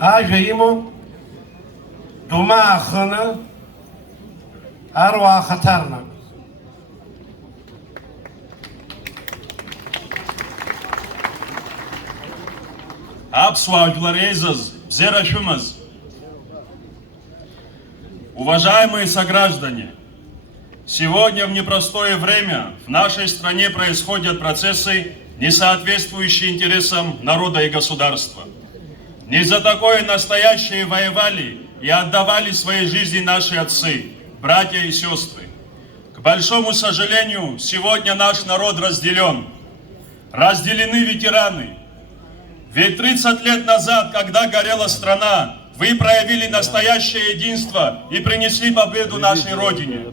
Ajayimo Duma Khana Arwa Khatarna. Уважаемые сограждане, сегодня в непростое время в нашей стране происходят процессы, не соответствующие интересам народа и государства. Не за такое настоящее воевали и отдавали свои жизни наши отцы, братья и сестры. К большому сожалению, сегодня наш народ разделен. Разделены ветераны. Ведь 30 лет назад, когда горела страна, вы проявили настоящее единство и принесли победу нашей Родине.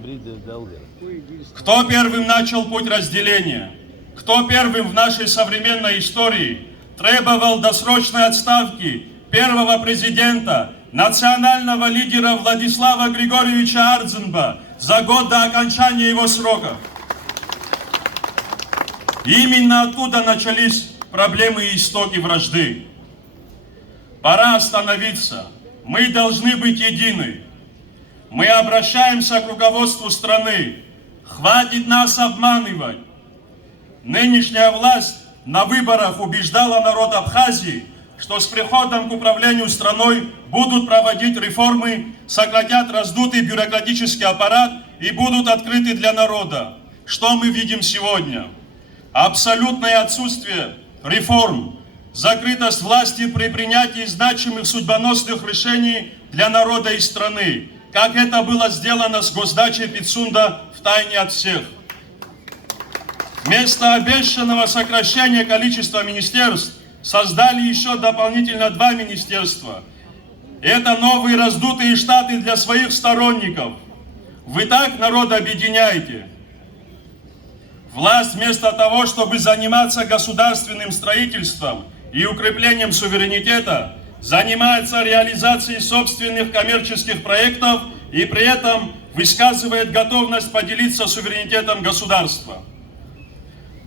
Кто первым начал путь разделения? Кто первым в нашей современной истории требовал досрочной отставки первого президента, национального лидера Владислава Григорьевича Ардзинба за год до окончания его срока? Именно оттуда начались проблемы и истоки вражды. Пора остановиться. Мы должны быть едины. Мы обращаемся к руководству страны. Хватит нас обманывать. Нынешняя власть на выборах убеждала народ Абхазии, что с приходом к управлению страной будут проводить реформы, сократят раздутый бюрократический аппарат и будут открыты для народа. Что мы видим сегодня? Абсолютное отсутствие реформ, закрытость власти при принятии значимых судьбоносных решений для народа и страны, как это было сделано с госдачей Пицунда втайне от всех. Вместо обещанного сокращения количества министерств создали еще дополнительно 2 министерства. Это новые раздутые штаты для своих сторонников. Вы так народ объединяете. Власть вместо того, чтобы заниматься государственным строительством и укреплением суверенитета, занимается реализацией собственных коммерческих проектов и при этом высказывает готовность поделиться суверенитетом государства.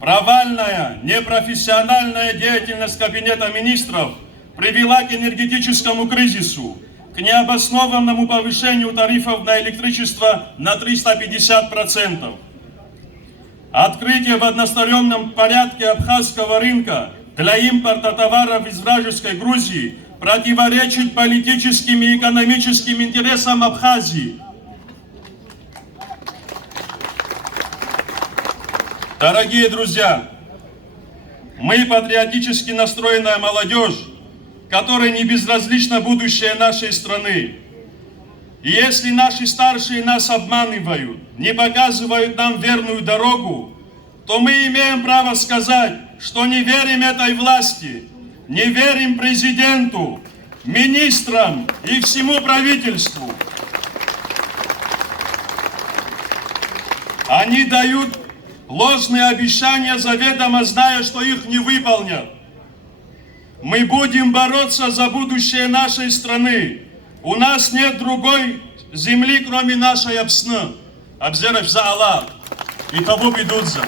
Провальная, непрофессиональная деятельность Кабинета министров привела к энергетическому кризису, к необоснованному повышению тарифов на электричество на 350%. Открытие в одностороннем порядке абхазского рынка для импорта товаров из вражеской Грузии противоречит политическим и экономическим интересам Абхазии. Дорогие друзья, мы патриотически настроенная молодежь, которой не безразлично будущее нашей страны. И если наши старшие нас обманывают, не показывают нам верную дорогу, то мы имеем право сказать, что не верим этой власти, не верим президенту, министрам и всему правительству. Они дают ложные обещания, заведомо зная, что их не выполнят. Мы будем бороться за будущее нашей страны. У нас нет другой земли, кроме нашей Абсны. Абзеров за Аллах. И того бедутся.